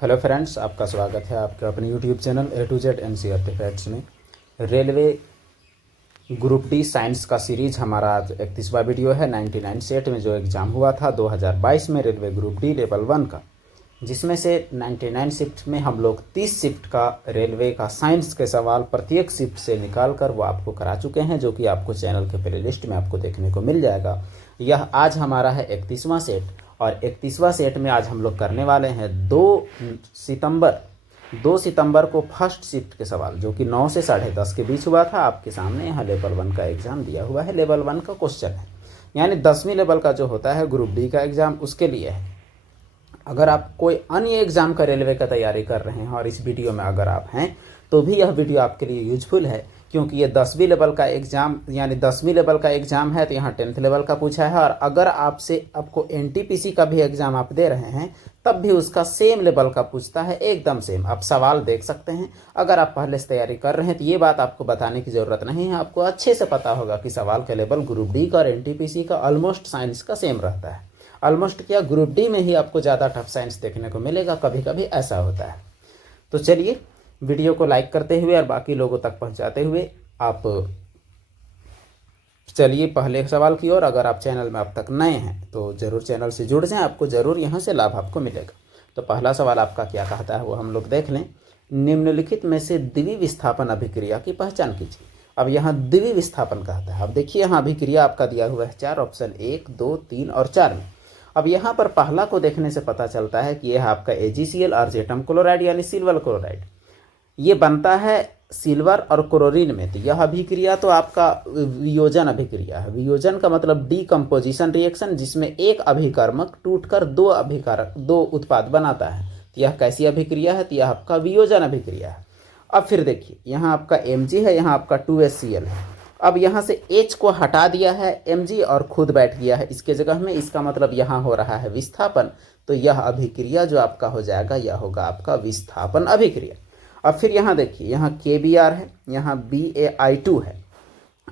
Hello friends, आपका स्वागत है आपके अपने YouTube channel A to Z NCERT facts में। रेलवे ग्रुप डी साइंस का सीरीज हमारा आज 31वां वीडियो है। 99 सेट में जो एग्ज़ाम हुआ था 2022 में रेलवे ग्रुप डी लेवल 1 का, जिसमें से 99 शिफ्ट में हम लोग 30 शिफ्ट का रेलवे का साइंस के सवाल प्रत्येक शिफ्ट से निकाल कर वो आपको करा चुके हैं, जो कि आपको चैनल के प्ले लिस्ट में आपको देखने को मिल जाएगा। यह आज हमारा है 31वां सेट, और 31वां सेट में आज हम लोग करने वाले हैं 2 सितंबर को फर्स्ट शिफ्ट के सवाल, जो कि 9 से 10:30 के बीच हुआ था। आपके सामने यहाँ लेवल 1 का एग्ज़ाम दिया हुआ है। लेवल 1 का क्वेश्चन है, यानी 10वीं लेवल का जो होता है ग्रुप डी का एग्ज़ाम, उसके लिए है। अगर आप कोई अन्य एग्ज़ाम का रेलवे का तैयारी कर रहे हैं और इस वीडियो में अगर आप हैं, तो भी यह वीडियो आपके लिए यूजफुल है, क्योंकि ये 10वीं लेवल का एग्ज़ाम यानी 10वीं लेवल का एग्ज़ाम है, तो यहाँ 10th लेवल का पूछा है। और अगर आपको NTPC का भी एग्ज़ाम आप दे रहे हैं, तब भी उसका सेम लेवल का पूछता है, एकदम सेम। आप सवाल देख सकते हैं। अगर आप पहले से तैयारी कर रहे हैं तो ये बात आपको बताने की ज़रूरत नहीं है। आपको अच्छे से पता होगा कि सवाल का लेवल ग्रुप डी का और NTPC का ऑलमोस्ट साइंस का सेम रहता है। ऑलमोस्ट क्या, ग्रुप डी में ही आपको ज़्यादा टफ साइंस देखने को मिलेगा, कभी कभी ऐसा होता है। तो चलिए वीडियो को लाइक करते हुए और बाकी लोगों तक पहुंचाते हुए आप चलिए पहले सवाल की ओर। अगर आप चैनल में अब तक नए हैं तो ज़रूर चैनल से जुड़ जाएं, आपको ज़रूर यहाँ से लाभ आपको मिलेगा। तो पहला सवाल आपका क्या कहता है वो हम लोग देख लें। निम्नलिखित में से द्वितीय विस्थापन अभिक्रिया की पहचान कीजिए। अब यहाँ द्वितीय विस्थापन कहता है। अब देखिए यहाँ अभिक्रिया आपका दिया हुआ है 4 ऑप्शन 1, 2, 3 और 4 में। अब यहाँ पर पहला को देखने से पता चलता है कि यह आपका AgCl अर्जेटम क्लोराइड यानी सिल्वर क्लोराइड, ये बनता है सिल्वर और क्लोरीन में। तो यह अभिक्रिया तो आपका वियोजन अभिक्रिया है। वियोजन का मतलब डीकम्पोजिशन रिएक्शन, जिसमें एक अभिकर्मक टूटकर दो उत्पाद बनाता है। तो यह कैसी अभिक्रिया है? तो यह आपका वियोजन अभिक्रिया है। अब फिर देखिए यहाँ आपका Mg है, यहाँ आपका 2HCl है। अब यहाँ से H को हटा दिया है Mg और खुद बैठ गया है इसके जगह में, इसका मतलब यहाँ हो रहा है विस्थापन। तो यह अभिक्रिया जो आपका हो जाएगा, यह होगा आपका विस्थापन अभिक्रिया। अब फिर यहाँ देखिए, यहाँ KBr है, यहाँ BaI2 है।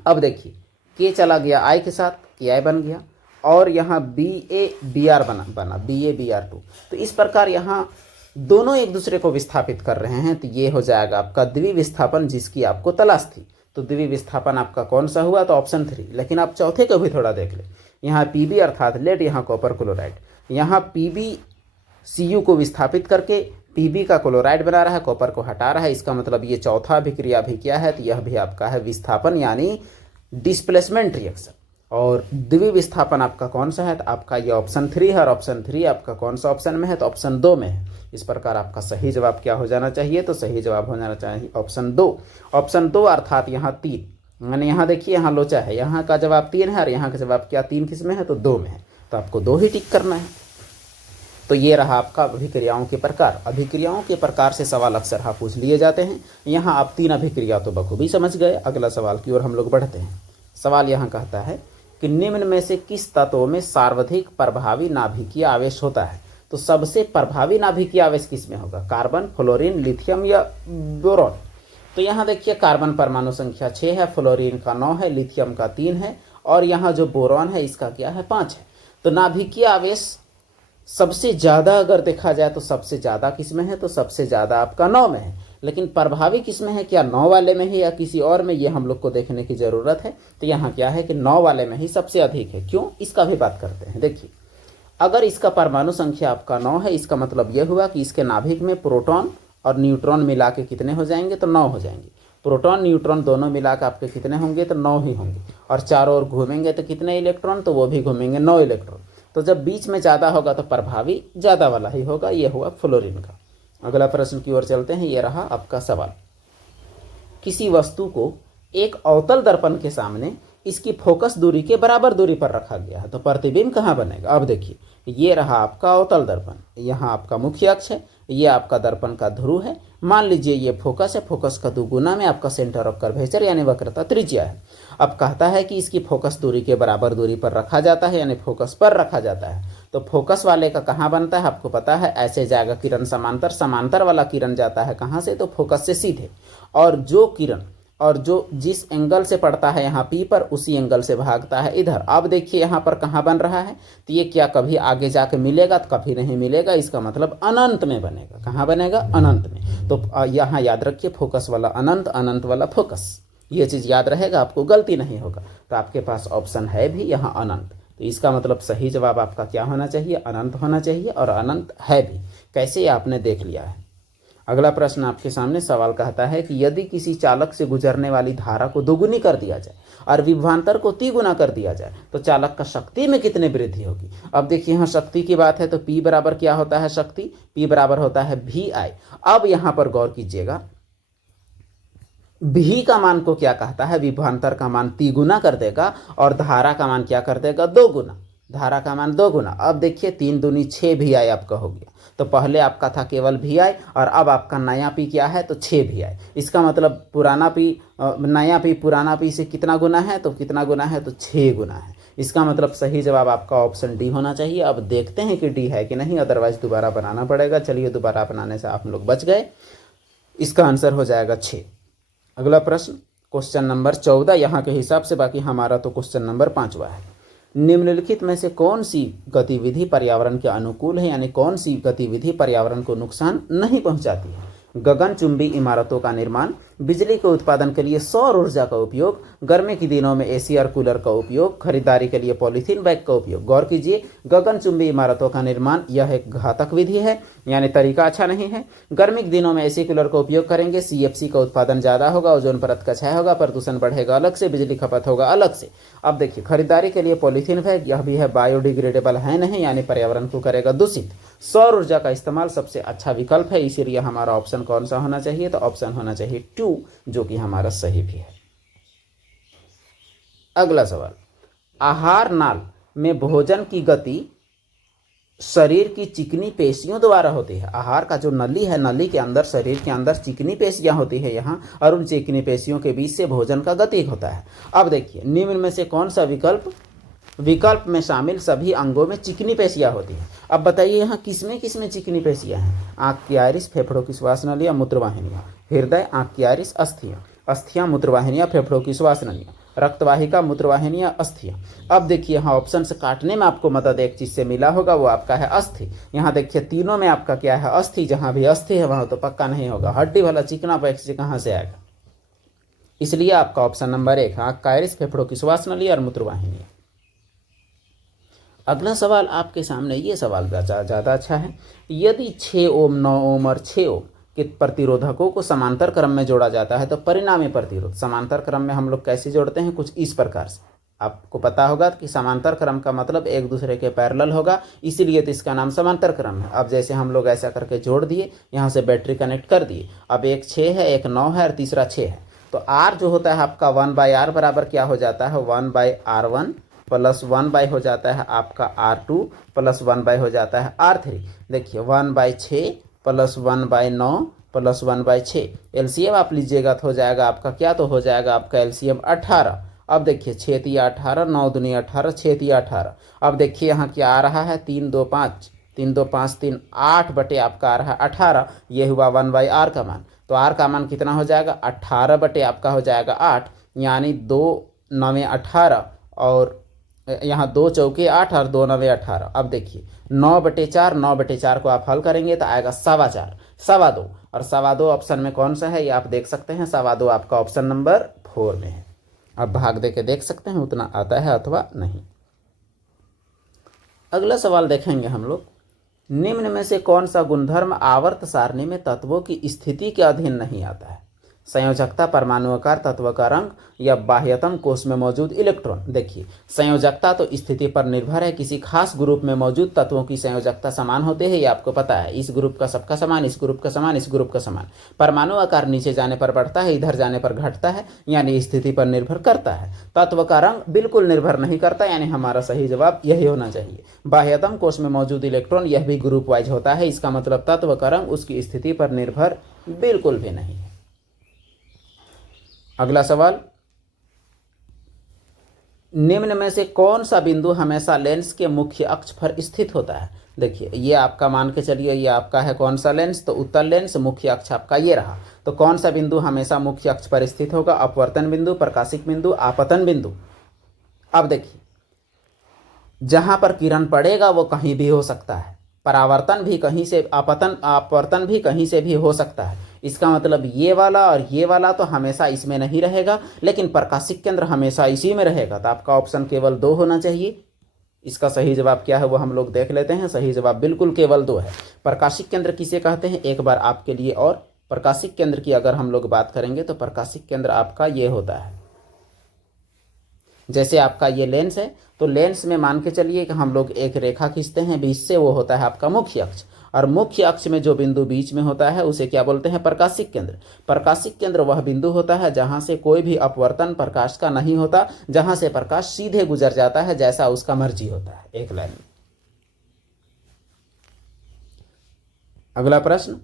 अब देखिए K चला गया I के साथ, KI बन गया, और यहाँ BaBr बना BaBr2। तो इस प्रकार यहाँ दोनों एक दूसरे को विस्थापित कर रहे हैं। तो ये हो जाएगा आपका द्वितीय विस्थापन, जिसकी आपको तलाश थी। तो द्वितीय विस्थापन आपका कौन सा हुआ? तो ऑप्शन 3। लेकिन आप चौथे को भी थोड़ा देख लें। यहाँ Pb अर्थात लेड, यहाँ कॉपर क्लोराइड, यहाँ PbCu को विस्थापित करके Pb का क्लोराइड बना रहा है, कॉपर को हटा रहा है। इसका मतलब ये चौथा अभिक्रिया भी क्या है? तो यह भी आपका है विस्थापन यानी डिस्प्लेसमेंट रिएक्शन। और द्वितीय विस्थापन आपका कौन सा है? तो आपका ये ऑप्शन 3 है। और ऑप्शन 3 आपका कौन सा ऑप्शन में है? तो ऑप्शन 2 में है। इस प्रकार आपका सही जवाब क्या हो जाना चाहिए? तो सही जवाब हो जाना चाहिए ऑप्शन 2। ऑप्शन 2 अर्थात यहाँ 3, यानी यहाँ देखिए यहाँ लोचा है, यहाँ का जवाब 3 है और यहाँ का जवाब क्या 3 किस में है? तो 2 में है। तो आपको 2 ही टिक करना है। तो ये रहा आपका अभिक्रियाओं के प्रकार। अभिक्रियाओं के प्रकार से सवाल अक्सर हाँ पूछ लिए जाते हैं। यहाँ आप 3 अभिक्रिया तो बखूबी समझ गए। अगला सवाल की ओर हम लोग बढ़ते हैं। सवाल यहाँ कहता है कि निम्न में से किस तत्व में सर्वाधिक प्रभावी नाभिकीय आवेश होता है? तो सबसे प्रभावी नाभिकीय आवेश किस में होगा? कार्बन, फ्लोरीन, लिथियम या बोरॉन? तो यहाँ देखिए कार्बन परमाणु संख्या 6 है, फ्लोरीन का 9 है, लिथियम का 3 है, और यहाँ जो बोरॉन है इसका क्या है? 5 है। तो नाभिकीय आवेश सबसे ज़्यादा अगर देखा जाए तो सबसे ज़्यादा किस में है? तो सबसे ज़्यादा आपका 9 में है। लेकिन प्रभावी किस में है? क्या 9 वाले में है या किसी और में? ये हम लोग को देखने की ज़रूरत है। तो यहाँ क्या है कि 9 वाले में ही सबसे अधिक है। क्यों? इसका भी बात करते हैं। देखिए अगर इसका परमाणु संख्या आपका 9 है, इसका मतलब यह हुआ कि इसके नाभिक में प्रोटॉन और न्यूट्रॉन मिला के कितने हो जाएंगे? तो 9 हो जाएंगे। प्रोटॉन न्यूट्रॉन दोनों मिला के आपके कितने होंगे? तो 9 ही होंगे। और चारों ओर घूमेंगे तो कितने इलेक्ट्रॉन? तो वो भी घूमेंगे 9 इलेक्ट्रॉन। तो जब बीच में ज़्यादा होगा तो प्रभावी ज़्यादा वाला ही होगा। ये हुआ फ्लोरीन का। अगला प्रश्न की ओर चलते हैं। ये रहा आपका सवाल। किसी वस्तु को एक अवतल दर्पण के सामने इसकी फोकस दूरी के बराबर दूरी पर रखा गया है, तो प्रतिबिंब कहाँ बनेगा? अब देखिए ये रहा आपका अवतल दर्पण, यहाँ आपका मुख्य अक्ष है, ये आपका दर्पण का ध्रुव है। मान लीजिए ये फोकस है, फोकस का दुगुना में आपका सेंटर ऑफ कर्वेचर यानी वक्रता त्रिज्या है। अब कहता है कि इसकी फोकस दूरी के बराबर दूरी पर रखा जाता है, यानी फोकस पर रखा जाता है। तो फोकस वाले का कहाँ बनता है? आपको पता है ऐसे जाएगा किरण समांतर, समांतर वाला किरण जाता है कहाँ से? तो फोकस से सीधे। और जो किरण और जो जिस एंगल से पड़ता है यहाँ P पर उसी एंगल से भागता है इधर। अब देखिए यहाँ पर कहाँ बन रहा है, तो ये क्या कभी आगे जाके मिलेगा, तो कभी नहीं मिलेगा, इसका मतलब अनंत में बनेगा। कहाँ बनेगा, अनंत में। तो यहाँ याद रखिए, फोकस वाला अनंत, अनंत वाला फोकस, ये चीज़ याद रहेगा, आपको गलती नहीं होगा। तो आपके पास ऑप्शन है भी यहाँ अनंत, तो इसका मतलब सही जवाब आपका क्या होना चाहिए, अनंत होना चाहिए, और अनंत है भी। कैसे, ये आपने देख लिया है। अगला प्रश्न आपके सामने सवाल कहता है कि यदि किसी चालक से गुजरने वाली धारा को दोगुनी कर दिया जाए और विभवांतर को तिगुना कर दिया जाए तो चालक का शक्ति में कितनी वृद्धि होगी। अब देखिए यहाँ शक्ति की बात है, तो P बराबर क्या होता है, शक्ति P बराबर होता है VI। अब यहाँ पर गौर कीजिएगा, भी का मान को क्या कहता है, विभवांतर का मान तिगुना कर देगा और धारा का मान क्या कर देगा, दो गुना, धारा का मान दो गुना। अब देखिए 3 दूनी 6 VI आपका हो गया। तो पहले आपका था केवल VI और अब आपका नया P क्या है, तो 6 VI। इसका मतलब पुराना P, नया P पुराना P से कितना गुना है, तो कितना गुना है, तो 6 गुना है। इसका मतलब सही जवाब आपका ऑप्शन डी होना चाहिए। अब देखते हैं कि डी है कि नहीं, अदरवाइज दोबारा बनाना पड़ेगा। चलिए, दोबारा बनाने से आप लोग बच गए। इसका आंसर हो जाएगा 6। अगला प्रश्न क्वेश्चन नंबर 14 यहाँ के हिसाब से, बाकी हमारा तो क्वेश्चन नंबर 5वां है। निम्नलिखित में से कौन सी गतिविधि पर्यावरण के अनुकूल है, यानी कौन सी गतिविधि पर्यावरण को नुकसान नहीं पहुंचाती है। गगनचुंबी इमारतों का निर्माण, बिजली के उत्पादन के लिए सौर ऊर्जा का उपयोग, गर्मी के दिनों में एसी और कूलर का उपयोग, खरीदारी के लिए पॉलीथीन बैग का उपयोग। गौर कीजिए, गगनचुंबी इमारतों का निर्माण यह एक घातक विधि है, यानी तरीका अच्छा नहीं है। गर्मी के दिनों में एसी कूलर का उपयोग करेंगे, CFC का उत्पादन ज़्यादा होगा, ओजोन परत का क्षय होगा, प्रदूषण बढ़ेगा अलग से, बिजली खपत होगा अलग से। अब देखिए, खरीदारी के लिए पॉलीथीन बैग, यह भी है बायोडिग्रेडेबल है नहीं, यानी पर्यावरण को करेगा दूषित। सौर ऊर्जा का इस्तेमाल सबसे अच्छा विकल्प है, इसीलिए हमारा ऑप्शन कौन सा होना चाहिए, तो ऑप्शन होना चाहिए 2, जो कि हमारा सही भी है। अगला सवाल, आहार नाल में भोजन की गति शरीर की चिकनी पेशियों द्वारा होती है। आहार का जो नली है, नली के अंदर, शरीर के अंदर चिकनी पेशियां होती है यहाँ, और उन चिकनी पेशियों के बीच से भोजन का गति होता है। अब देखिए, निम्न में से कौन सा विकल्प में शामिल सभी अंगों में चिकनी पेशियां होती हैं। अब बताइए यहाँ किसमें चिकनी पेशियां हैं। आँख की आइरिस, फेफड़ों की श्वास नलियाँ, मूत्रवाहिनियाँ। हृदय, आँख की आइरिस, अस्थियाँ, मूत्रवाहिनियाँ, फेफड़ों की श्वास नलियाँ। रक्तवाहिका, मूत्रवाहिनियाँ, अस्थियाँ। अब देखिए यहाँ ऑप्शन से काटने में आपको मदद एक चीज़ से मिला होगा, वो आपका है अस्थि। यहाँ देखिए तीनों में आपका क्या है, अस्थि। जहाँ भी अस्थि है वहाँ तो पक्का नहीं होगा, हड्डी वाला चिकना पेशी कहाँ से आएगा। इसलिए आपका ऑप्शन नंबर 1, आँख का आइरिस, फेफड़ों की श्वास नली और मूत्रवाहिनियाँ। अगला सवाल आपके सामने, ये सवाल ज़्यादा अच्छा है। यदि 6 ओम, 9 ओम और 6 ओम के प्रतिरोधकों को समांतर क्रम में जोड़ा जाता है तो परिणामी प्रतिरोध समांतर क्रम में हम लोग कैसे जोड़ते हैं, कुछ इस प्रकार से। आपको पता होगा कि समांतर क्रम का मतलब एक दूसरे के पैरेलल होगा, इसीलिए तो इसका नाम समांतर क्रम है। अब जैसे हम लोग ऐसा करके जोड़ दिए, यहाँ से बैटरी कनेक्ट कर दिए। अब एक 6 है, एक 9 है और तीसरा 6 है, तो R जो होता है आपका 1/R बराबर क्या हो जाता है, 1/R1 प्लस 1 हो जाता है आपका R2 प्लस 1 हो जाता है R3। देखिए 1/6 प्लस 1/9 प्लस 1/6, एलसीएम आप लीजिएगा तो हो जाएगा आपका क्या, तो हो जाएगा आपका एलसीएम 18। अब देखिए 6 तिया 18, 9 दूनी 18, 6 तिया 18। अब देखिए यहाँ क्या आ रहा है, 3 2 5, 3 2 5 3 8 बटे आपका आ रहा है 18। ये हुआ 1/R का मान। तो R का मान कितना हो जाएगा, 18 बटे आपका हो जाएगा 8, यानी 2 9 18 और यहाँ 2 चौके 8 और 2 9 18। अब देखिए 9/4, 9/4 को आप हल करेंगे तो आएगा 4.25, 2.25, और 2.25 ऑप्शन में कौन सा है ये आप देख सकते हैं। 2.25 आपका ऑप्शन नंबर 4 में है। अब भाग दे के देख सकते हैं उतना आता है अथवा नहीं। अगला सवाल देखेंगे हम लोग, निम्न में से कौन सा गुणधर्म आवर्त सारणी में तत्वों की स्थिति के अधीन नहीं आता है। संयोजकता, परमाणुकार, तत्व का रंग या बाह्यतम कोश में मौजूद इलेक्ट्रॉन। देखिए संयोजकता तो स्थिति पर निर्भर है, किसी खास ग्रुप में मौजूद तत्वों की संयोजकता समान होते हैं, ये आपको पता है। इस ग्रुप का सबका समान, इस ग्रुप का समान, इस ग्रुप का समान। परमाणु आकार नीचे जाने पर बढ़ता है, इधर जाने पर घटता है, यानी स्थिति पर निर्भर करता है। तत्व का रंग बिल्कुल निर्भर नहीं करता, यानी हमारा सही जवाब यही होना चाहिए। बाह्यतम कोश में मौजूद इलेक्ट्रॉन, यह भी ग्रुप वाइज होता है, इसका मतलब तत्व का रंग उसकी स्थिति पर निर्भर बिल्कुल भी नहीं है। अगला सवाल, निम्न में से कौन सा बिंदु हमेशा लेंस के मुख्य अक्ष पर स्थित होता है। देखिए ये आपका मान के चलिए, ये आपका है कौन सा लेंस, तो उत्तल लेंस, मुख्य अक्ष आपका ये रहा। तो कौन सा बिंदु हमेशा मुख्य अक्ष पर स्थित होगा? अपवर्तन बिंदु, प्रकाशिक बिंदु, आपतन बिंदु। अब देखिए, जहां पर किरण पड़ेगा वो कहीं भी हो सकता है, परावर्तन भी कहीं से, अपवर्तन भी कहीं से भी हो सकता है। इसका मतलब ये वाला और ये वाला तो हमेशा इसमें नहीं रहेगा, लेकिन प्रकाशिक केंद्र हमेशा इसी में रहेगा। तो आपका ऑप्शन केवल 2 होना चाहिए। इसका सही जवाब क्या है वो हम लोग देख लेते हैं। सही जवाब बिल्कुल केवल 2 है। प्रकाशिक केंद्र किसे कहते हैं, एक बार आपके लिए और प्रकाशिक केंद्र की अगर हम लोग बात करेंगे तो प्रकाशिक केंद्र आपका ये होता है, जैसे आपका ये लेंस है तो लेंस में मान के चलिए कि हम लोग एक रेखा खींचते हैं, बीच से, वो होता है आपका मुख्य अक्ष, और मुख्य अक्ष में जो बिंदु बीच में होता है उसे क्या बोलते हैं? प्रकाशिक केंद्र। प्रकाशिक केंद्र वह बिंदु होता है जहां से कोई भी अपवर्तन प्रकाश का नहीं होता, जहां से प्रकाश सीधे गुजर जाता है जैसा उसका मर्जी होता है, एक लाइन में। अगला प्रश्न,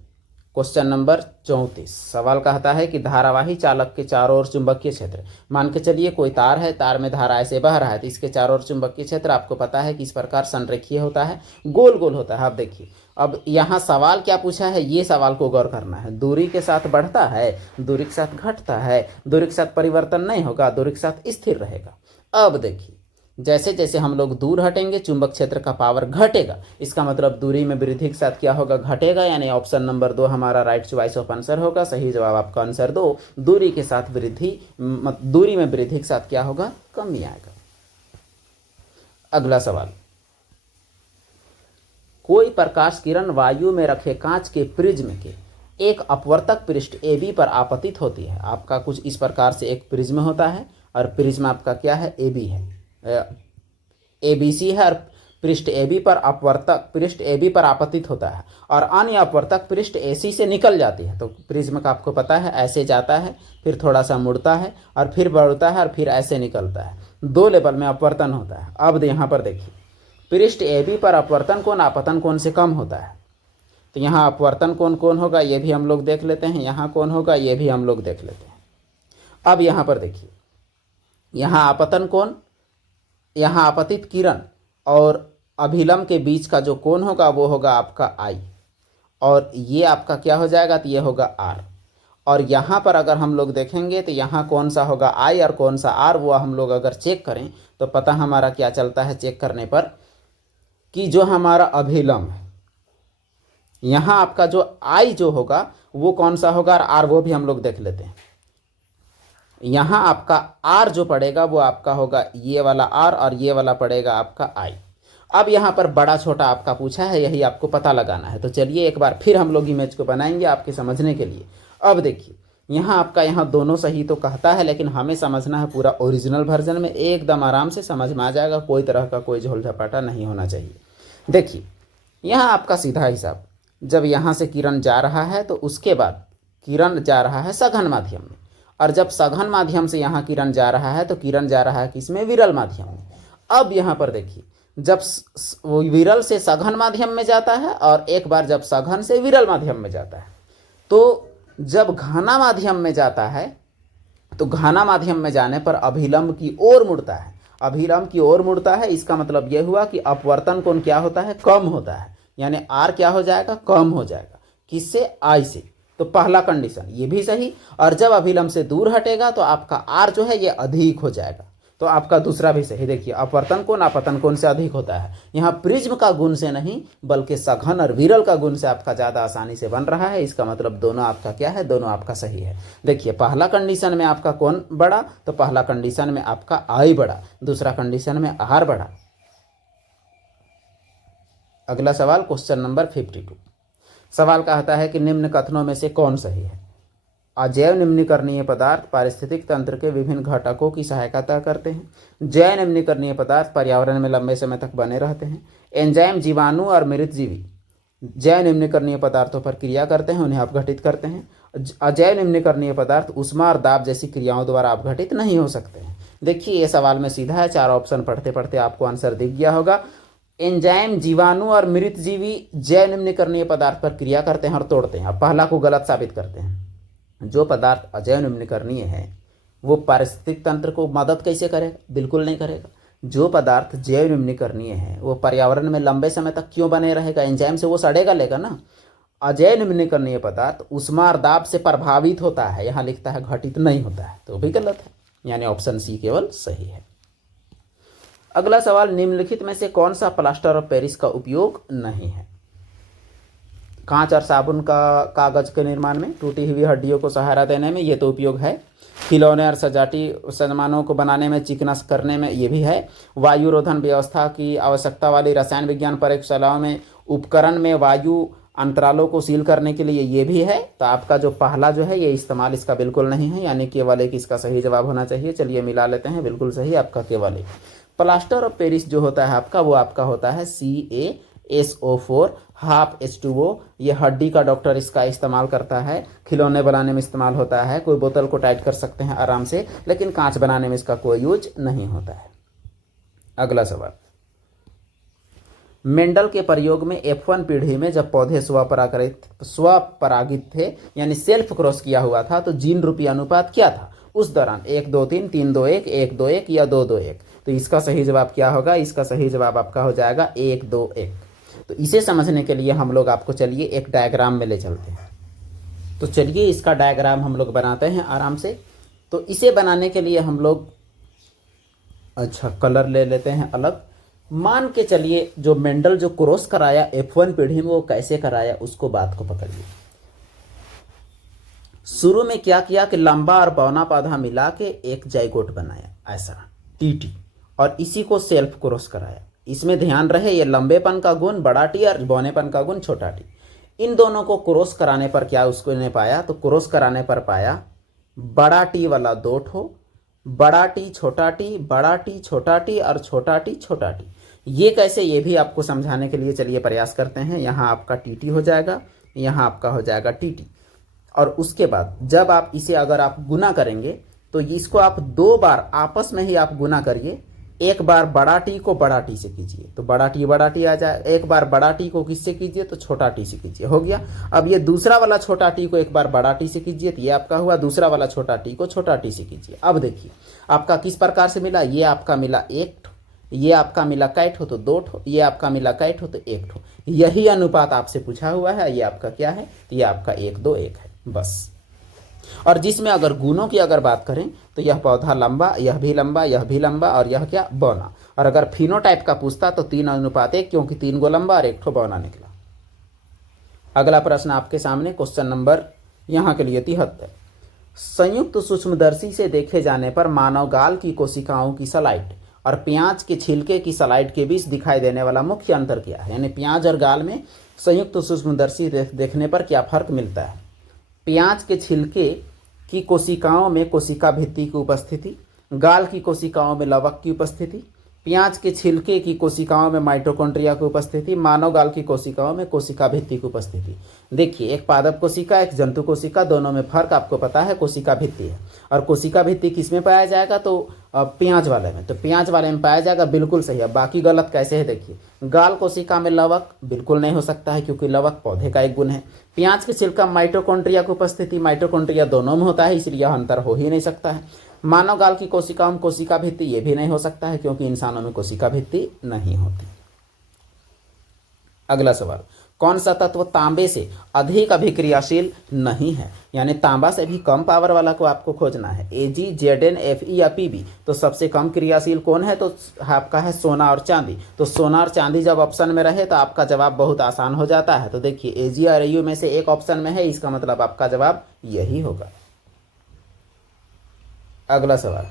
क्वेश्चन नंबर 34। सवाल कहता है कि धारावाही चालक के चारों ओर चुंबकीय क्षेत्र, मान के चलिए कोई तार है, तार में धारा ऐसे बह रहा है, तो इसके चारों ओर चुंबकीय क्षेत्र आपको पता है कि इस प्रकार संरेखीय होता है, गोल गोल होता है। आप देखिए, अब यहाँ सवाल क्या पूछा है, ये सवाल को गौर करना है। दूरी के साथ बढ़ता है, दूरी के साथ घटता है, दूरी के साथ परिवर्तन नहीं होगा, दूरी के साथ स्थिर रहेगा। अब देखिए, जैसे जैसे हम लोग दूर हटेंगे चुंबक क्षेत्र का पावर घटेगा, इसका मतलब दूरी में वृद्धि के साथ क्या होगा? घटेगा। यानी ऑप्शन नंबर 2 हमारा राइट चॉइस ऑफ आंसर होगा। सही जवाब आपका आंसर 2, दूरी के साथ वृद्धि, दूरी में वृद्धि के साथ क्या होगा? कमी आएगा। अगला सवाल, कोई प्रकाश किरण वायु में रखे कांच के प्रिज्म के एक अपवर्तक पृष्ठ AB पर आपतित होती है। आपका कुछ इस प्रकार से एक प्रिज्म होता है और प्रिज्म आपका क्या है? AB है, ABC है, और पृष्ठ AB पर अपवर्तक पृष्ठ AB पर आपतित होता है और अन्य अपवर्तक पृष्ठ AC से निकल जाती है। तो प्रिज्म का आपको पता है ऐसे जाता है, फिर थोड़ा सा मुड़ता है और फिर बढ़ता है और फिर ऐसे निकलता है। 2 लेवल में अपवर्तन होता है। अब यहाँ पर देखिए, पृष्ठ AB पर अपवर्तन कोण आपतन कोण से कम होता है, तो यहाँ अपवर्तन कोण कौन होगा ये भी हम लोग देख लेते हैं, यहाँ कौन होगा ये भी हम लोग देख लेते हैं। अब यहाँ पर देखिए, यहाँ आपतन कोण, यहाँ आपतित किरण और अभिलंब के बीच का जो कोण होगा वो होगा आपका I, और ये आपका क्या हो जाएगा? तो ये होगा R। और यहाँ पर अगर हम लोग देखेंगे तो यहाँ कौन सा होगा I और कौन सा R, वो हम लोग अगर चेक करें तो पता हमारा क्या चलता है चेक करने पर, कि जो हमारा अभिलंब है, यहाँ आपका जो I जो होगा वो कौन सा होगा, और R वो भी हम लोग देख लेते हैं। यहाँ आपका R जो पड़ेगा वो आपका होगा ये वाला R, और ये वाला पड़ेगा आपका I। अब यहाँ पर बड़ा छोटा आपका पूछा है, यही आपको पता लगाना है। तो चलिए एक बार फिर हम लोग इमेज को बनाएंगे आपके समझने के लिए। अब देखिए, यहाँ आपका यहाँ दोनों सही तो कहता है, लेकिन हमें समझना है पूरा ओरिजिनल वर्जन में, एकदम आराम से समझ में आ जाएगा, कोई तरह का कोई झोल झपाटा नहीं होना चाहिए। देखिए, यहाँ आपका सीधा हिसाब, जब यहाँ से किरण जा रहा है तो उसके बाद किरण जा रहा है सघन माध्यम में, और जब सघन माध्यम से यहाँ किरण जा रहा है तो किरण जा रहा है किसमें? विरल माध्यम में। अब यहाँ पर देखिए, जब वो विरल से सघन माध्यम में जाता है और एक बार जब सघन से विरल माध्यम में जाता है, तो जब घना माध्यम में जाता है तो घना माध्यम में जाने पर अभिलंब की ओर मुड़ता है, अभिलंब की ओर मुड़ता है। इसका मतलब यह हुआ कि अपवर्तन कोण क्या होता है? कम होता है, यानी R क्या हो जाएगा? कम हो जाएगा। किससे? I से। तो पहला कंडीशन ये भी सही। और जब अभिलंब से दूर हटेगा तो आपका R जो है ये अधिक हो जाएगा, तो आपका दूसरा भी सही। देखिए, अपवर्तन कोण आपतन कोण से अधिक होता है, यहाँ प्रिज्म का गुण से नहीं बल्कि सघन और विरल का गुण से आपका ज़्यादा आसानी से बन रहा है। इसका मतलब दोनों आपका क्या है? दोनों आपका सही है। देखिए, पहला कंडीशन में आपका कौन बड़ा? तो पहला कंडीशन में आपका I बड़ा, दूसरा कंडीशन में R बड़ा। अगला सवाल, क्वेश्चन नंबर 52। सवाल कहता है कि निम्न कथनों में से कौन सही है? अजैव निम्नीकरणीय पदार्थ पारिस्थितिक तंत्र के विभिन्न घटकों की सहायता करते हैं। जैव निम्नीकरणीय पदार्थ पर्यावरण में लंबे समय तक बने रहते हैं। एंजाइम जीवाणु और मृत जीवी जैव निम्नीकरणीय पदार्थों पर क्रिया करते हैं, उन्हें अपघटित करते हैं। अजैव निम्नीकरणीय पदार्थ ऊष्मा और दाब जैसी क्रियाओं द्वारा अपघटित नहीं हो सकते हैं। देखिए, ये सवाल में सीधा है, 4 ऑप्शन पढ़ते पढ़ते आपको आंसर दिख गया होगा। एंजाइम जीवाणु और मृत जीवी जैव निम्नीकरणीय पदार्थ पर क्रिया करते हैं और तोड़ते हैं। अब पहला को गलत साबित करते हैं। जो पदार्थ अजैव निम्नीकरणीय है वो पारिस्थितिक तंत्र को मदद कैसे करेगा? बिल्कुल नहीं करेगा। जो पदार्थ जैव निम्नीकरणीय है वो पर्यावरण में लंबे समय तक क्यों बने रहेगा? एंजाइम से वो सड़ेगा लेगा ना। अजय निम्नीकरणीय पदार्थ ऊष्मा दाब से प्रभावित होता है, यहाँ लिखता है घटित नहीं होता है, तो भी गलत है, यानी ऑप्शन सी केवल सही है। अगला सवाल, निम्नलिखित में से कौन सा प्लास्टर ऑफ पेरिस का उपयोग नहीं है? कांच और साबुन का कागज के निर्माण में, टूटी हुई हड्डियों को सहारा देने में, ये तो उपयोग है। खिलौने और सजावटी सामानों को बनाने में, चिकना करने में, ये भी है। वायु रोधन व्यवस्था की आवश्यकता वाली रसायन विज्ञान प्रयोगशालाओं में उपकरण में वायु अंतरालों को सील करने के लिए, ये भी है। तो आपका जो पहला जो है ये इस्तेमाल इसका बिल्कुल नहीं है, यानी केवल एक इसका सही जवाब होना चाहिए। चलिए मिला लेते हैं, बिल्कुल सही आपका केवल एक। प्लास्टर ऑफ पेरिस जो होता है आपका, वो आपका होता है CaSO4 हाफ H2O। ये हड्डी का डॉक्टर इसका इस्तेमाल करता है, खिलौने बनाने में इस्तेमाल होता है, कोई बोतल को टाइट कर सकते हैं आराम से, लेकिन कांच बनाने में इसका कोई यूज नहीं होता है। अगला सवाल, मेंडल के प्रयोग में F1 पीढ़ी में जब पौधे स्वपरागित थे, यानी सेल्फ क्रॉस किया हुआ था, तो जीन रूपी अनुपात क्या था उस दौरान? 1-2-3, 3-2-1, 1-2-1 या 2-2-1? तो इसका सही जवाब क्या होगा? इसका सही जवाब आपका हो जाएगा 1-2-1। तो इसे समझने के लिए हम लोग आपको चलिए एक डायग्राम में ले चलते हैं। तो चलिए इसका डायग्राम हम लोग बनाते हैं आराम से। तो इसे बनाने के लिए हम लोग अच्छा कलर ले लेते हैं अलग। मान के चलिए जो मेंडल जो क्रॉस कराया F1 पीढ़ी में, वो कैसे कराया उसको बात को पकड़िए। शुरू में क्या किया कि लंबा और बौना पौधा मिला के एक जाइगोट बनाया, ऐसा TT, और इसी को सेल्फ क्रॉस कराया। इसमें ध्यान रहे ये लंबेपन का गुण बड़ा T और बौनेपन का गुण छोटा T। इन दोनों को क्रॉस कराने पर क्या उसको ने पाया? तो क्रॉस कराने पर पाया बड़ा T वाला 2 ठो, बड़ा T छोटा T, बड़ा T छोटा T और छोटा T छोटा T। ये कैसे, ये भी आपको समझाने के लिए चलिए प्रयास करते हैं। यहाँ आपका TT हो जाएगा, यहाँ आपका हो जाएगा TT। और उसके बाद जब आप इसे अगर आप गुना करेंगे तो इसको आप 2 बार आपस में ही आप गुना करिए। एक बार बड़ा T को बड़ा T से कीजिए तो बड़ा T आ जाए, एक बार बड़ा T को किससे कीजिए तो छोटा T से कीजिए, हो गया। अब ये दूसरा वाला छोटा T को एक बार बड़ा T से कीजिए तो ये आपका हुआ, दूसरा वाला छोटा T को छोटा T से कीजिए। अब देखिए आपका किस प्रकार से मिला, ये आपका मिला 1 ठो, ये आपका मिला कैट हो तो 2 ठो, ये आपका मिला कैट हो तो 1 ठो। यही अनुपात आपसे पूछा हुआ है, ये आपका क्या है, ये आपका 1-2-1 है बस। और जिसमें अगर गुणों की अगर बात करें तो यह पौधा लंबा, यह भी लंबा, यह भी लंबा, और यह क्या बौना। और अगर फिनोटाइप का पूछता तो 3:1, क्योंकि 3 गो लंबा और 1 ठो बौना निकला। अगला प्रश्न आपके सामने, क्वेश्चन नंबर यहाँ के लिए 73। संयुक्त सूक्ष्मदर्शी से देखे जाने पर मानव गाल की कोशिकाओं की स्लाइड और प्याज के छिलके की स्लाइड के बीच दिखाई देने वाला मुख्य अंतर क्या है? यानी प्याज और गाल में संयुक्त सूक्ष्मदर्शी देखने पर क्या फर्क मिलता है? प्याज के छिलके की कोशिकाओं में कोशिका भित्ति की उपस्थिति, गाल की कोशिकाओं में लवक की उपस्थिति, प्याज के छिलके की कोशिकाओं में माइटोकॉन्ड्रिया की उपस्थिति, मानव गाल की कोशिकाओं में कोशिका भित्ति की उपस्थिति। देखिए एक पादप कोशिका, एक जंतु कोशिका, दोनों में फर्क आपको पता है, कोशिका भित्ति है। और कोशिका भित्ति किस में पाया जाएगा? तो प्याज वाले में। तो प्याज वाले में पाया जाएगा, बिल्कुल सही है। बाकी गलत कैसे है देखिए, गाल कोशिका में लवक बिल्कुल नहीं हो सकता है, क्योंकि लवक पौधे का एक गुण है। प्याज के छिलका माइटोकॉन्ड्रिया की उपस्थिति, माइटोकॉन्ड्रिया दोनों में होता है, इसलिए यह अंतर हो ही नहीं सकता है। मानव गाल की कोशिकाओं में कोशिका भित्ति, ये भी नहीं हो सकता है, क्योंकि इंसानों में कोशिका भित्ति नहीं होती। अगला सवाल, कौन सा तत्व तांबे से अधिक अभिक्रियाशील नहीं है? यानी तांबा से भी कम पावर वाला को आपको खोजना है। Ag, Zn, Fe या Pb। तो सबसे कम क्रियाशील कौन है? तो आपका है सोना और चांदी। तो सोना और चांदी जब ऑप्शन में रहे तो आपका जवाब बहुत आसान हो जाता है। तो देखिए Ag और Au में से एक ऑप्शन में है, इसका मतलब आपका जवाब यही होगा। अगला सवाल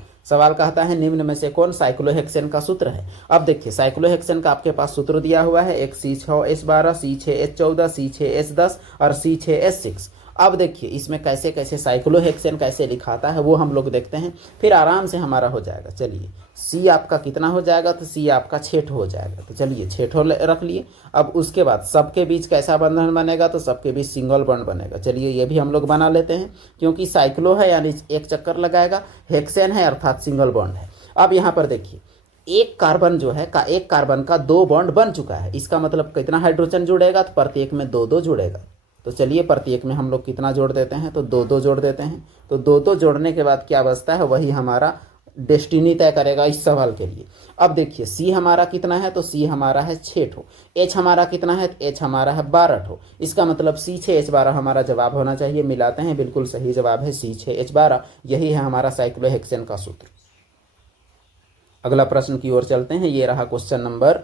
कहता है निम्न में से कौन साइक्लोहेक्सेन का सूत्र है? अब देखिए साइक्लोहेक्सेन का आपके पास सूत्र दिया हुआ है, एक C6H12, C6H14, C6H10 और C6H6। अब देखिए इसमें कैसे कैसे साइक्लोहेक्सेन कैसे लिखाता है वो हम लोग देखते हैं, फिर आराम से हमारा हो जाएगा। चलिए C आपका कितना हो जाएगा? तो C आपका 6 हो जाएगा। तो चलिए 6 रख लिए। अब उसके बाद सबके बीच कैसा बंधन बनेगा? तो सबके बीच सिंगल बॉन्ड बनेगा। चलिए ये भी हम लोग बना लेते हैं, क्योंकि साइक्लो है यानी एक चक्कर लगाएगा, हेक्सेन है अर्थात सिंगल बॉन्ड है। अब यहाँ पर देखिए एक कार्बन जो है एक कार्बन का 2 बॉन्ड बन चुका है, इसका मतलब कितना हाइड्रोजन जुड़ेगा? तो प्रत्येक में 2-2 जुड़ेगा। तो चलिए प्रत्येक में हम लोग कितना जोड़ देते हैं? तो 2-2 जोड़ देते हैं। तो 2-2 जोड़ने के बाद क्या बचता है? वही हमारा डेस्टिनी तय करेगा इस सवाल के लिए। अब देखिए सी हमारा कितना है, तो सी हमारा है 6 ठो। एच हमारा कितना है, तो एच हमारा है 12 ठो। इसका मतलब सी 6 एच 12 हमारा जवाब होना चाहिए। मिलाते हैं, बिल्कुल सही जवाब है सी 6 एच 12। यही है हमारा साइक्लोहेक्सेन का सूत्र। अगला प्रश्न की ओर चलते हैं। ये रहा क्वेश्चन नंबर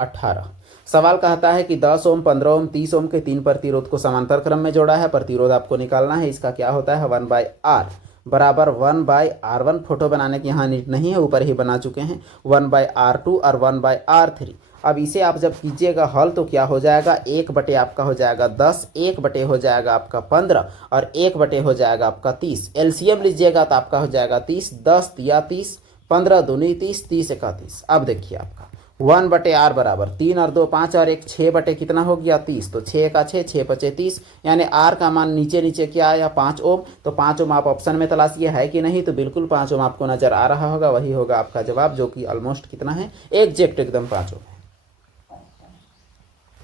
18। सवाल कहता है कि 10 ओम, 15 ओम, 30 ओम के 3 प्रतिरोध को समांतर क्रम में जोड़ा है। प्रतिरोध आपको निकालना है। इसका क्या होता है, 1/r बराबर 1/r1। फोटो बनाने की यहाँ नीड नहीं है, ऊपर ही बना चुके हैं। 1/r2 और 1/r3। अब इसे आप जब कीजिएगा हल तो क्या हो जाएगा, 1 बटे आपका हो जाएगा 10, 1 बटे हो जाएगा आपका 15 और 1 बटे हो जाएगा आपका 30। एलसीएम लीजिएगा तो आपका हो जाएगा 30। 10 या 30, 15 दूनी 30, 30 एका 30। अब देखिए आपका 1/r बराबर 3 और 2 5 और 1 6 बटे कितना हो गया 30। तो 6 का 6, 6 बचे 30, यानी आर का मान नीचे नीचे क्या आया 5 ओम। तो 5 ओम आप ऑप्शन में तलाशिए है कि नहीं, तो बिल्कुल 5 ओम आपको नजर आ रहा होगा। वही होगा आपका जवाब, जो कि ऑलमोस्ट कितना है, एग्जैक्ट एकदम 5 ओम है।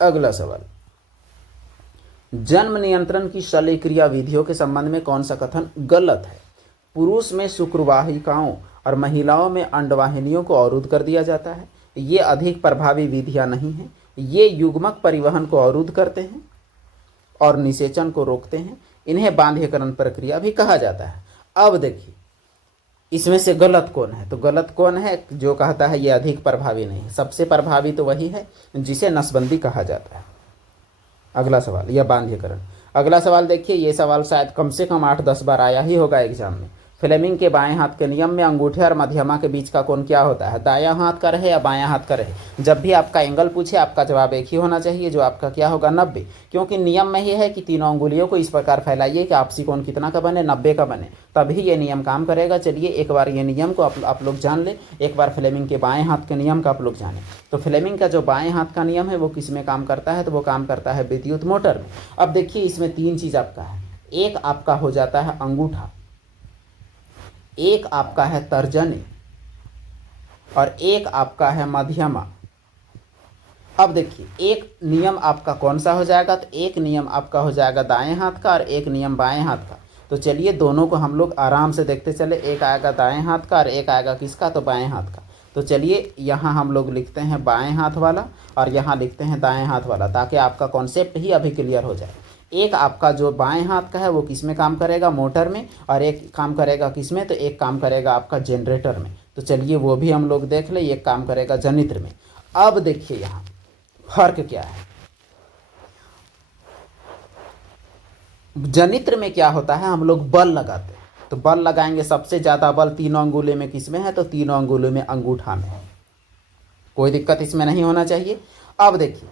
अगला सवाल, जन्म नियंत्रण की शल्यक्रिया विधियों के संबंध में कौन सा कथन गलत है। पुरुष में शुक्रवाहिकाओं और महिलाओं में अंडवाहिनियों को अवरुद्ध कर दिया जाता है। ये अधिक प्रभावी विधियां नहीं हैं। ये युग्मक परिवहन को अवरुद्ध करते हैं और निषेचन को रोकते हैं। इन्हें बांध्यकरण प्रक्रिया भी कहा जाता है। अब देखिए इसमें से गलत कौन है, तो गलत कौन है, जो कहता है ये अधिक प्रभावी नहीं है। सबसे प्रभावी तो वही है जिसे नसबंदी कहा जाता है। अगला सवाल, यह बांध्यकरण। अगला सवाल देखिए, ये सवाल शायद कम से कम 8-10 बार आया ही होगा एग्जाम में। फ्लेमिंग के बाएं हाथ के नियम में अंगूठे और मध्यमा के बीच का कोण क्या होता है, दायां हाथ का रहे या बायां हाथ का रहे। जब भी आपका एंगल पूछे आपका जवाब एक ही होना चाहिए, जो आपका क्या होगा 90, क्योंकि नियम में ही है कि तीनों अंगुलियों को इस प्रकार फैलाइए कि आपसी कोण कितना का बने, 90 का बने, तभी ये नियम काम करेगा। चलिए एक बार ये नियम को आप लोग जान ले। एक बार फ्लेमिंग के बाएं हाथ के नियम का आप लोग जाने। तो फ्लेमिंग का जो बाएं हाथ का नियम है वो किस में काम करता है, तो वो काम करता है विद्युत मोटर में। अब देखिए इसमें 3 चीज आपका है। एक आपका हो जाता है अंगूठा, एक आपका है तर्जनी और एक आपका है मध्यमा। अब देखिए एक नियम आपका कौन सा हो जाएगा, तो एक नियम आपका हो जाएगा दाएं हाथ का और एक नियम बाएं हाथ का। तो चलिए दोनों को हम लोग आराम से देखते चले। एक आएगा दाएं हाथ का और एक आएगा किसका, तो बाएं हाथ का। तो चलिए यहाँ हम लोग लिखते हैं बाएं हाथ वाला और यहाँ लिखते हैं दाएं हाथ वाला, ताकि आपका कॉन्सेप्ट ही अभी क्लियर हो जाए। एक आपका जो बाएं हाथ का है वो किस में काम करेगा, मोटर में, और एक काम करेगा किस में, तो एक काम करेगा आपका जनरेटर में। तो चलिए वो भी हम लोग देख ले, एक काम करेगा जनित्र में। अब देखिए यहाँ फर्क क्या है। जनित्र में क्या होता है, हम लोग बल लगाते हैं। तो बल लगाएंगे, सबसे ज्यादा बल तीनों अंगुली में किस में है, तो तीनों अंगुली में अंगूठा में है। कोई दिक्कत इसमें नहीं होना चाहिए। अब देखिए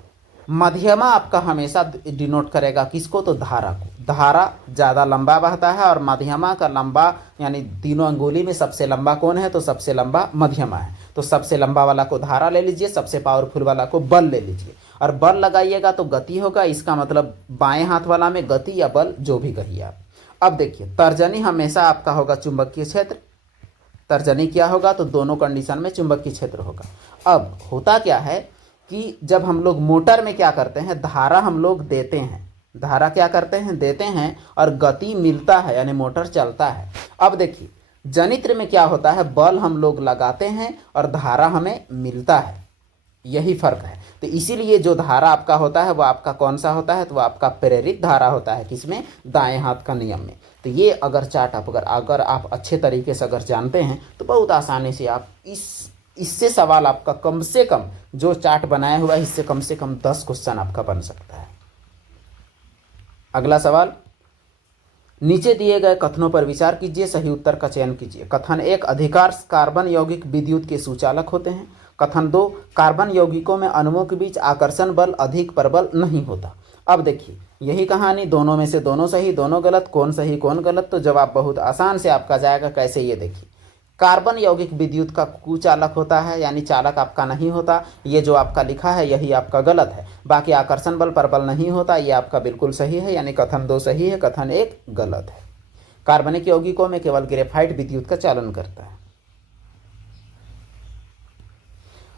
मध्यमा आपका हमेशा डिनोट करेगा किसको, तो धारा को। धारा ज़्यादा लंबा बहता है और मध्यमा का लंबा, यानी तीनों अंगुली में सबसे लंबा कौन है, तो सबसे लंबा मध्यमा है। तो सबसे लंबा वाला को धारा ले लीजिए, सबसे पावरफुल वाला को बल ले लीजिए, और बल लगाइएगा तो गति होगा। इसका मतलब बाएं हाथ वाला में गति या बल, जो भी कहिए आप। अब देखिए तर्जनी हमेशा आपका होगा चुंबकीय क्षेत्र। तर्जनी क्या होगा, तो दोनों कंडीशन में चुंबकीय क्षेत्र होगा। अब होता क्या है कि जब हम लोग मोटर में क्या करते हैं, धारा हम लोग देते हैं, धारा क्या करते हैं, देते हैं, और गति मिलता है, यानी मोटर चलता है। अब देखिए जनित्र में क्या होता है, बल हम लोग लगाते हैं और धारा हमें मिलता है, यही फर्क है। तो इसीलिए जो धारा आपका होता है वो आपका कौन सा होता है, तो वो आपका प्रेरित धारा होता है, किसमें, दाएं हाथ का नियम में। तो ये अगर चार्ट अगर आप अच्छे तरीके से अगर जानते हैं तो बहुत आसानी से आप इससे सवाल आपका कम से कम, जो चार्ट बनाया हुआ है इससे कम से कम 10 क्वेश्चन आपका बन सकता है। अगला सवाल, नीचे दिए गए कथनों पर विचार कीजिए, सही उत्तर का चयन कीजिए। कथन 1, अधिकांश कार्बन यौगिक विद्युत के सुचालक होते हैं। कथन 2, कार्बन यौगिकों में अणुओं के बीच आकर्षण बल अधिक प्रबल नहीं होता। अब देखिए यही कहानी, दोनों में से दोनों सही दोनों गलत, कौन सही कौन गलत, तो जवाब बहुत आसान से आपका जाएगा। कैसे, ये देखिए, कार्बन यौगिक विद्युत का कुचालक होता है, यानी चालक आपका नहीं होता। ये जो आपका लिखा है यही आपका गलत है। बाकी आकर्षण बल प्रबल नहीं होता, ये आपका बिल्कुल सही है, यानी कथन 2 सही है, कथन 1 गलत है। कार्बनिक यौगिकों में केवल ग्रेफाइट विद्युत का चालन करता है।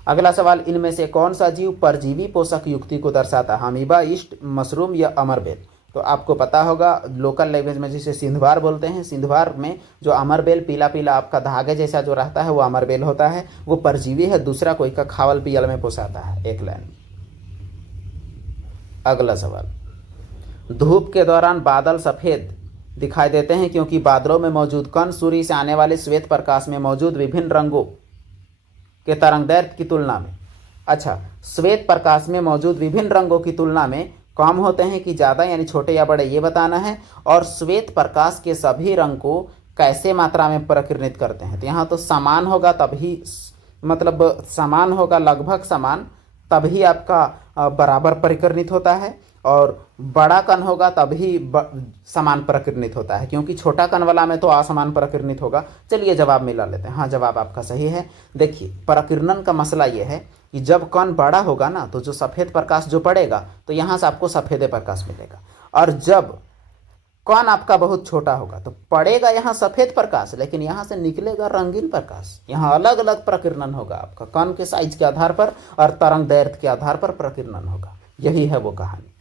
अगला सवाल, इनमें से कौन सा जीव परजीवी पोषक युक्ति को दर्शाता है, अमीबा, यीस्ट, मशरूम या अमरबेल। तो आपको पता होगा लोकल लैंग्वेज में जिसे सिंधवार बोलते हैं, सिंधवार में जो अमरबेल पीला पीला आपका धागे जैसा जो रहता है वो अमरबेल होता है, वो परजीवी है। दूसरा कोई का खावल पियल में पोसाता है। एक लाइन। अगला सवाल, धूप के दौरान बादल सफ़ेद दिखाई देते हैं क्योंकि बादलों में मौजूद कण सूर्य से आने वाले श्वेत प्रकाश में मौजूद विभिन्न रंगों के तरंगदैर्घ्य की तुलना में, अच्छा, श्वेत प्रकाश में मौजूद विभिन्न रंगों की तुलना में कम होते हैं कि ज़्यादा, यानी छोटे या बड़े, ये बताना है। और श्वेत प्रकाश के सभी रंग को कैसे मात्रा में प्रकीर्णित करते हैं, तो यहाँ तो समान होगा तभी, मतलब समान होगा, लगभग समान, तभी आपका बराबर परिकीर्णित होता है। और बड़ा कण होगा तभी समान प्रकीर्णित होता है, क्योंकि छोटा कण वाला में तो असमान प्रकीर्णित होगा। चलिए जवाब मिला लेते हैं। हाँ, जवाब आपका सही है। देखिए, प्रकीर्णन का मसला ये है कि जब कण बड़ा होगा ना, तो जो सफ़ेद प्रकाश जो पड़ेगा तो यहाँ से आपको सफ़ेद प्रकाश मिलेगा, और जब कण आपका बहुत छोटा होगा तो पड़ेगा यहाँ सफ़ेद प्रकाश, लेकिन यहाँ से निकलेगा रंगीन प्रकाश। यहाँ अलग अलग प्रकीर्णन होगा आपका, कण के साइज के आधार पर और तरंग दैर्घ्य के आधार पर प्रकीर्णन होगा। यही है वो कहानी।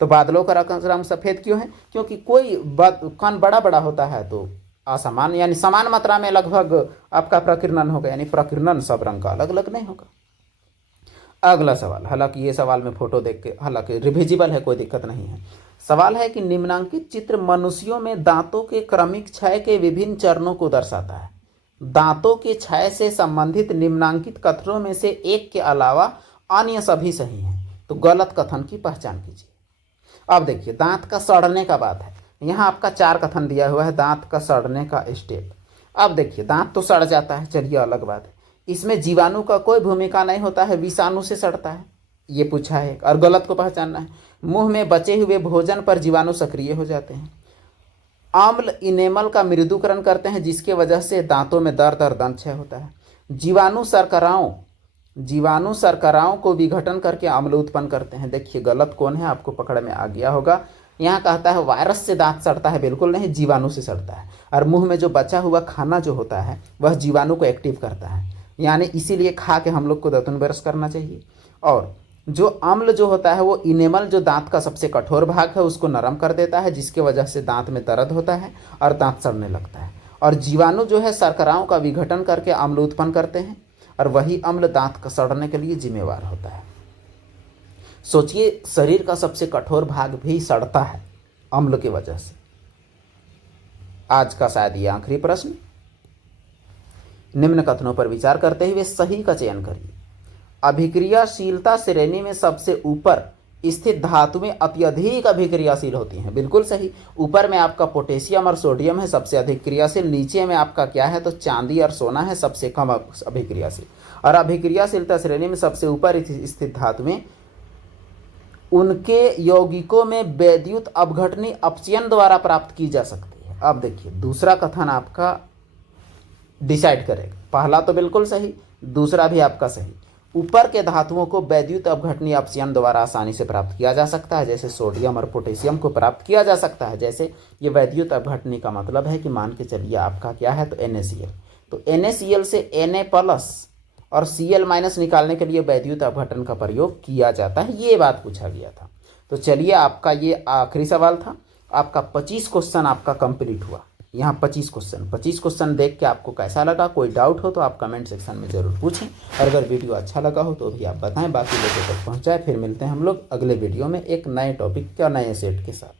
तो बादलों का रंग सफ़ेद क्यों है? क्योंकि कोई कण बड़ा बड़ा होता है तो असमान, यानी समान मात्रा में लगभग आपका प्रकीर्णन होगा, यानी प्रकीर्णन सब रंग का अलग अलग नहीं होगा। अगला सवाल, हालांकि ये सवाल में फोटो देख के, हालांकि रिविजिबल है, कोई दिक्कत नहीं है। सवाल है कि निम्नांकित चित्र मनुष्यों में दांतों के क्रमिक क्षय के विभिन्न चरणों को दर्शाता है। दांतों के क्षय से संबंधित निम्नांकित कथनों में से एक के अलावा अन्य सभी सही हैं, तो गलत कथन की पहचान कीजिए। अब देखिए, दांत का सड़ने का बात है, यहाँ आपका 4 कथन दिया हुआ है दांत का सड़ने का स्टेप। अब देखिए, दांत तो सड़ जाता है, चलिए अलग बात है, इसमें जीवाणु का कोई भूमिका नहीं होता है, विषाणु से सड़ता है, ये पूछा है। और गलत को पहचानना है। मुंह में बचे हुए भोजन पर जीवाणु सक्रिय हो जाते हैं। अम्ल इनेमल का मृदुकरण करते हैं, जिसके वजह से दांतों में दर्द और दंत क्षय होता है। जीवाणु शर्कराओं को विघटन करके अम्ल उत्पन्न करते हैं। देखिए, गलत कौन है, आपको पकड़ में आ गया होगा। यहाँ कहता है वायरस से दांत सड़ता है, बिल्कुल नहीं, जीवाणु से सड़ता है। और मुंह में जो बचा हुआ खाना जो होता है वह जीवाणु को एक्टिव करता है, यानी इसीलिए खा के हम लोग को दांतुन ब्रश करना चाहिए। और जो अम्ल जो होता है वो इनेमल, जो दांत का सबसे कठोर भाग है, उसको नरम कर देता है, जिसके वजह से दांत में दर्द होता है और दांत सड़ने लगता है। और जीवाणु जो है शर्कराओं का विघटन करके अम्ल उत्पन्न करते हैं, और वही अम्ल दांत का सड़ने के लिए जिम्मेवार होता है। सोचिए, शरीर का सबसे कठोर भाग भी सड़ता है अम्ल की वजह से। आज का शायद ये आखिरी प्रश्न। निम्न कथनों पर विचार करते हुए सही का चयन करिए। अभिक्रियाशीलता श्रेणी में सबसे ऊपर स्थित धातुएं अत्यधिक अभिक्रियाशील होती हैं, बिल्कुल सही। ऊपर में आपका पोटेशियम और सोडियम है सबसे अधिक क्रियाशील, नीचे में आपका क्या है, तो चांदी और सोना है सबसे कम अभिक्रियाशील। और अभिक्रियाशीलता श्रेणी में सबसे ऊपर स्थित धातुएं उनके यौगिकों में वैद्युत अपघटनी अपचयन द्वारा प्राप्त की जा सकती है। अब देखिए, दूसरा कथन आपका डिसाइड करेगा। पहला तो बिल्कुल सही, दूसरा भी आपका सही। ऊपर के धातुओं को वैद्युत अपघटनी अपचयन द्वारा आसानी से प्राप्त किया जा सकता है, जैसे सोडियम और पोटेशियम को प्राप्त किया जा सकता है। जैसे ये वैद्युत अपघटनी का मतलब है कि मान के चलिए आपका क्या है, तो NaCl, तो NaCl से Na+ और Cl- निकालने के लिए वैद्युत अपघटन का प्रयोग किया जाता है। ये बात पूछा गया था। तो चलिए, आपका ये आखिरी सवाल था। आपका 25 क्वेश्चन आपका कंप्लीट हुआ। यहाँ 25 क्वेश्चन देख के आपको कैसा लगा? कोई डाउट हो तो आप कमेंट सेक्शन में ज़रूर पूछें, और अगर वीडियो अच्छा लगा हो तो भी आप बताएं, बाकी लोगों तक पहुँचाएं। फिर मिलते हैं हम लोग अगले वीडियो में एक नए टॉपिक या नए सेट के साथ।